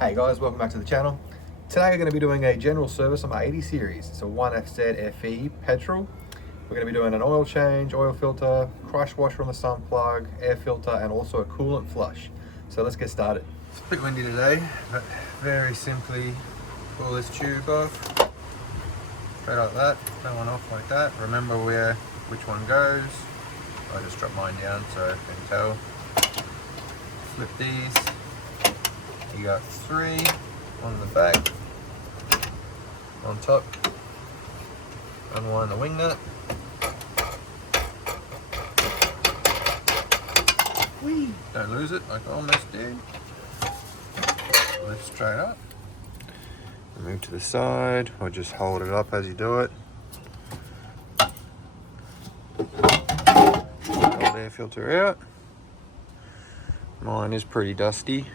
Hey guys, welcome back to the channel. Today we're going to be doing a general service on my 80 series. It's a 1FZ-FE Petrol. We're going to be doing an oil change, oil filter, crush washer on the sump plug, air filter, and also a coolant flush. So let's get started. It's a bit windy today, but very simply pull this tube off, straight like that, that one off like that. Remember which one goes. I just dropped mine down so you can tell. Flip these. You got 3 on the back, on top, unwind the wing nut. Whee! Don't lose it like I almost did. Lift straight up. Move to the side, or just hold it up as you do it. Old air filter out. Mine is pretty dusty.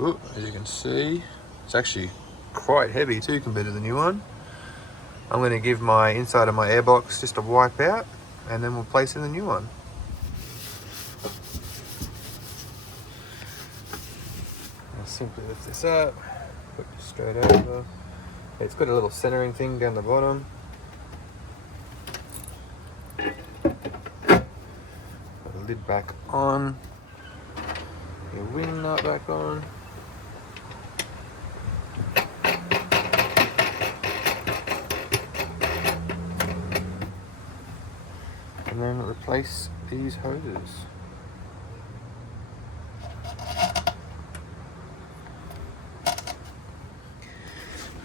Ooh, as you can see, it's actually quite heavy too compared to the new one. I'm going to give my inside of my airbox just a wipe out, and then we'll place in the new one. I'll simply lift this up, put it straight over. It's got a little centering thing down the bottom. Put the lid back on, your wing nut back on. And then replace these hoses.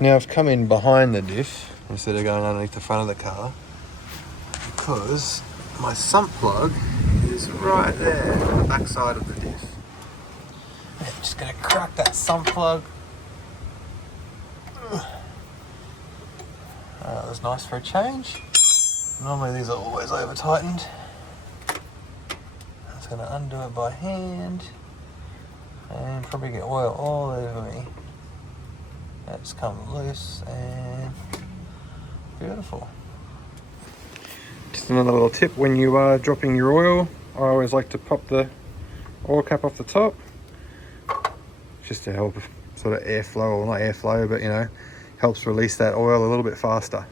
Now I've come in behind the diff instead of going underneath the front of the car because my sump plug is right there on the back side of the diff. I'm just going to crack that sump plug. That was nice for a change. Normally these are always over tightened. I'm just going to undo it by hand and probably get oil all over me. That's come loose and beautiful. Just another little tip when you are dropping your oil, I always like to pop the oil cap off the top just to help sort of airflow, or not airflow, but you know, helps release that oil a little bit faster.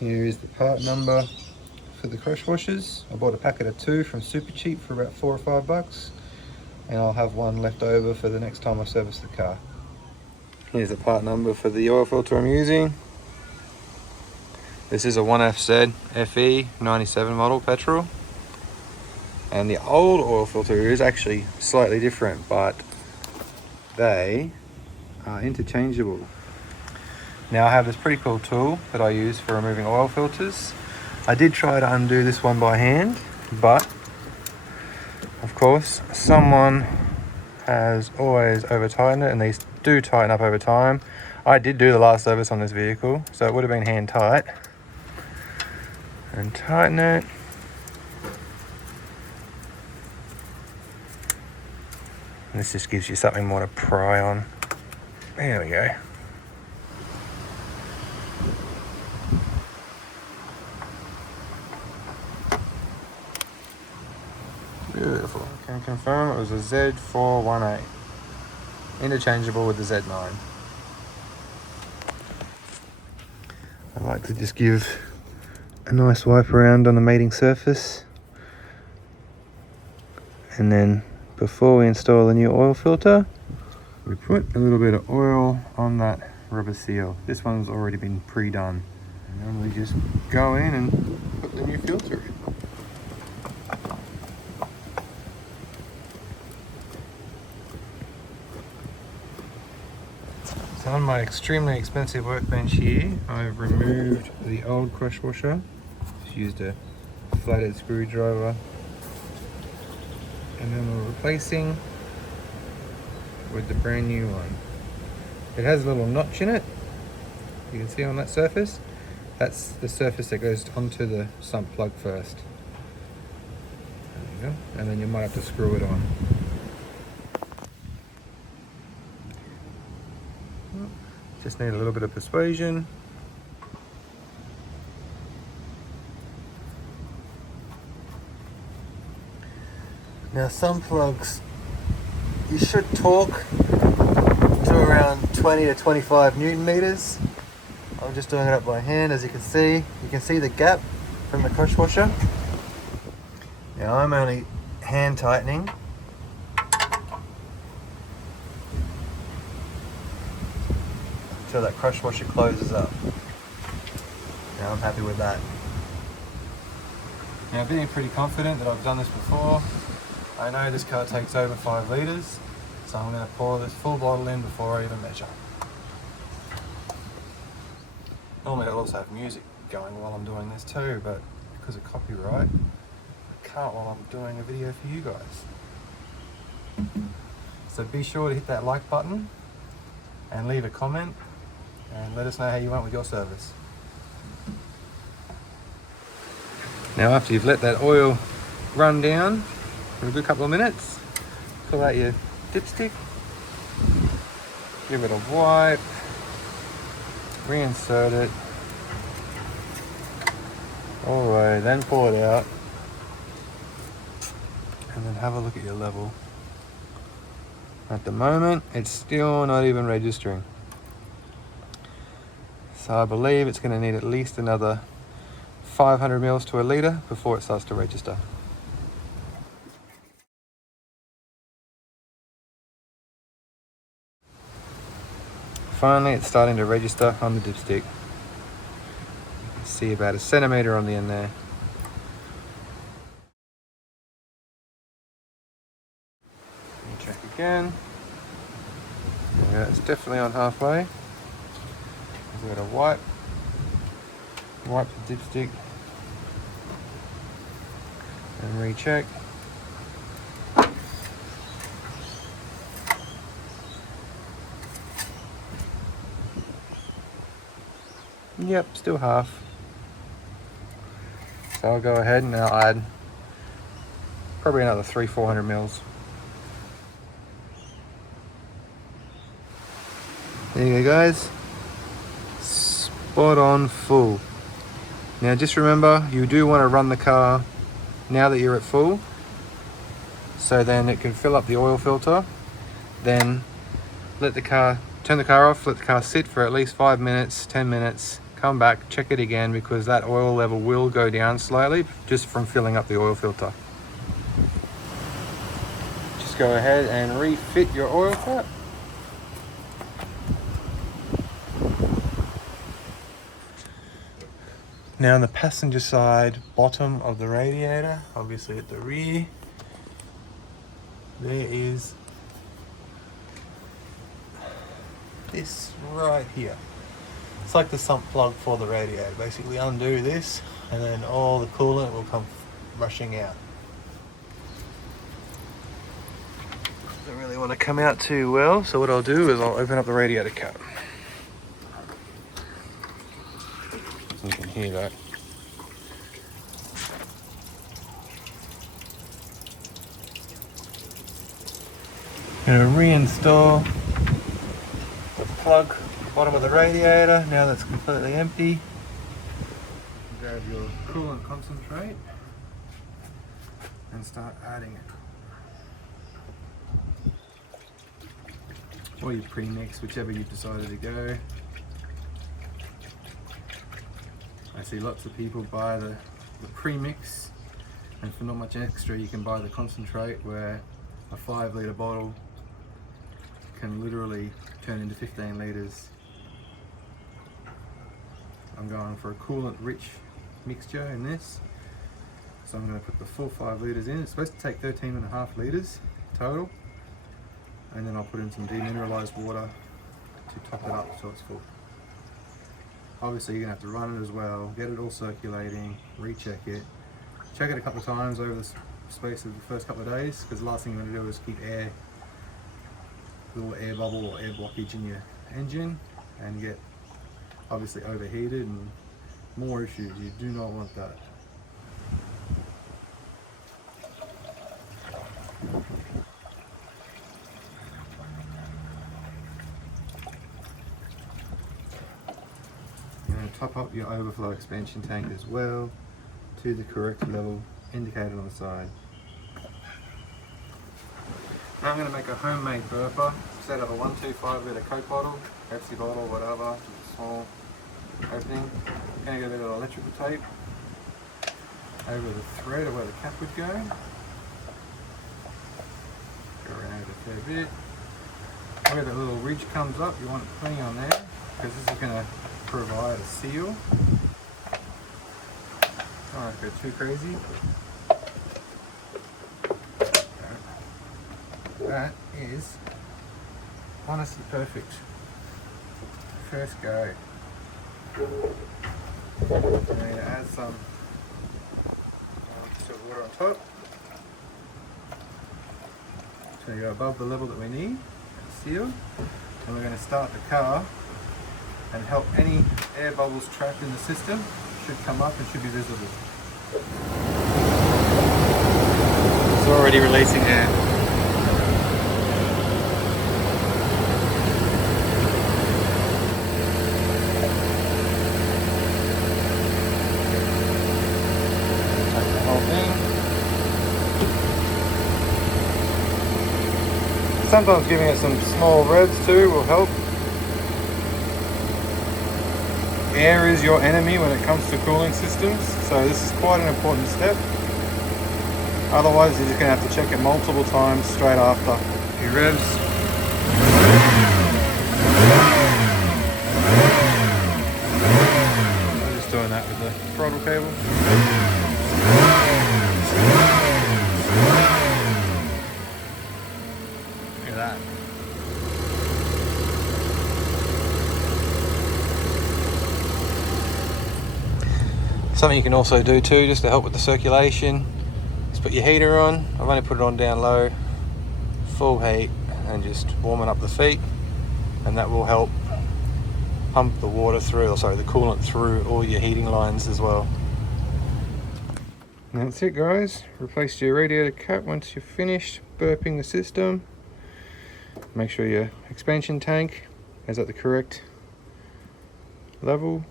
Here is the part number for the crush washers. I bought a packet of 2 from Super Cheap for about $4 or $5, and I'll have one left over for the next time I service the car. Here's the part number for the oil filter I'm using. This is a 1FZ-FE 97 model Petrol, and the old oil filter is actually slightly different, but they are interchangeable. Now I have this pretty cool tool that I use for removing oil filters. I did try to undo this one by hand, but of course someone has always over tightened it, and these do tighten up over time. I did do the last service on this vehicle, so it would have been hand tight. And tighten it. And this just gives you something more to pry on. There we go. Beautiful. I can confirm it was a Z418. Interchangeable with the Z9. I like to just give a nice wipe around on the mating surface. And then before we install the new oil filter, we put a little bit of oil on that rubber seal. This one's already been pre-done. And then we just go in and put the new filter in. On my extremely expensive workbench here, I've removed the old crush washer. Just used a flathead screwdriver, and then we're replacing with the brand new one. It has a little notch in it. You can see on that surface. That's the surface that goes onto the sump plug first. There you go. And then you might have to screw it on. Just need a little bit of persuasion. Now some plugs, you should torque to around 20 to 25 Newton meters. I'm just doing it up by hand. As you can see the gap from the crush washer. Now I'm only hand tightening. Until that crush washer closes up. Now I'm happy with that. Now being pretty confident that I've done this before, I know this car takes over 5 litres, so I'm going to pour this full bottle in before I even measure. Normally I'll also have music going while I'm doing this too, but because of copyright, I can't while I'm doing a video for you guys. So be sure to hit that like button and leave a comment and let us know how you went with your service. Now after you've let that oil run down for a good couple of minutes, pull out your dipstick, give it a wipe, reinsert it all the way, then pull it out, and then have a look at your level. At the moment, it's still not even registering. So I believe it's going to need at least another 500 mils to a litre before it starts to register. Finally, it's starting to register on the dipstick. You can see about a centimetre on the end there. Check again. Yeah, it's definitely on halfway. Give it a wipe the dipstick and recheck. Yep, still half. So I'll go ahead and I'll add probably another 300-400 mils. There you go, guys. Spot on full. Now just remember, you do want to run the car now that you're at full, so then it can fill up the oil filter. Then turn the car off, let the car sit for at least 5 minutes, 10 minutes, come back, check it again, because that oil level will go down slightly just from filling up the oil filter. Just go ahead and refit your oil cap. Now on the passenger side, bottom of the radiator, obviously at the rear, there is this right here. It's like the sump plug for the radiator. Basically undo this and then all the coolant will come rushing out. Don't really want to come out too well, so what I'll do is I'll open up the radiator cap. You can hear that. I'm going to reinstall the plug bottom of the radiator now that's completely empty. Grab your coolant concentrate and start adding it. Or your premix, whichever you've decided to go. I see lots of people buy the premix, and for not much extra you can buy the concentrate, where a 5 litre bottle can literally turn into 15 litres. I'm going for a coolant rich mixture in this, so I'm going to put the full 5 litres in. It's supposed to take 13.5 litres total, and then I'll put in some demineralised water to top it up so it's full. Obviously you're going to have to run it as well, get it all circulating, recheck it, check it a couple of times over the space of the first couple of days, because the last thing you want to do is keep little air bubble or air blockage in your engine and get obviously overheated and more issues. You do not want that. Top up your overflow expansion tank as well to the correct level indicated on the side. Now I'm going to make a homemade burper. Set up a 125 litre Coke bottle, Pepsi bottle, whatever, small opening. I'm going to get a bit of electrical tape over the thread of where the cap would go. Go around it a fair bit. Where the little ridge comes up, you want plenty on there, because this is going to provide a seal. Don't want to go too crazy. That is honestly perfect. First go. I'm going to add some distilled water on top. It's going to go above the level that we need. Seal. And we're going to start the car and help any air bubbles trapped in the system should come up and should be visible. It's already releasing air. Sometimes giving it some small revs too will help. Air is your enemy when it comes to cooling systems, so this is quite an important step. Otherwise you're just going to have to check it multiple times straight after. A few revs. I'm just doing that with the throttle cable. That. Something you can also do too, just to help with the circulation, is put your heater on. I've only put it on down low, full heat, and just warming up the feet, and that will help pump the water through, or sorry, the coolant through all your heating lines as well. And that's it guys, replace your radiator cap once you're finished burping the system. Make sure your expansion tank is at the correct level,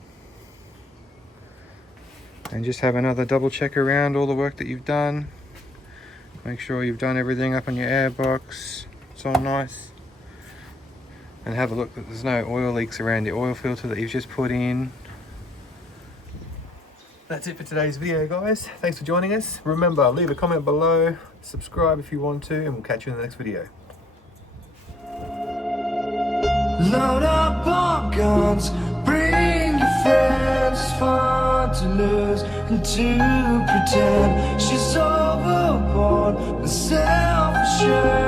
and just have another double check around all the work that you've done. Make sure you've done everything up on your air box, it's all nice, and have a look that there's no oil leaks around your oil filter that you've just put in. That's it for today's video guys, thanks for joining us. Remember, leave a comment below, subscribe if you want to, and we'll catch you in the next video. Load up our guns, bring your friends, it's fun to lose and to pretend she's overboard, but self-assured.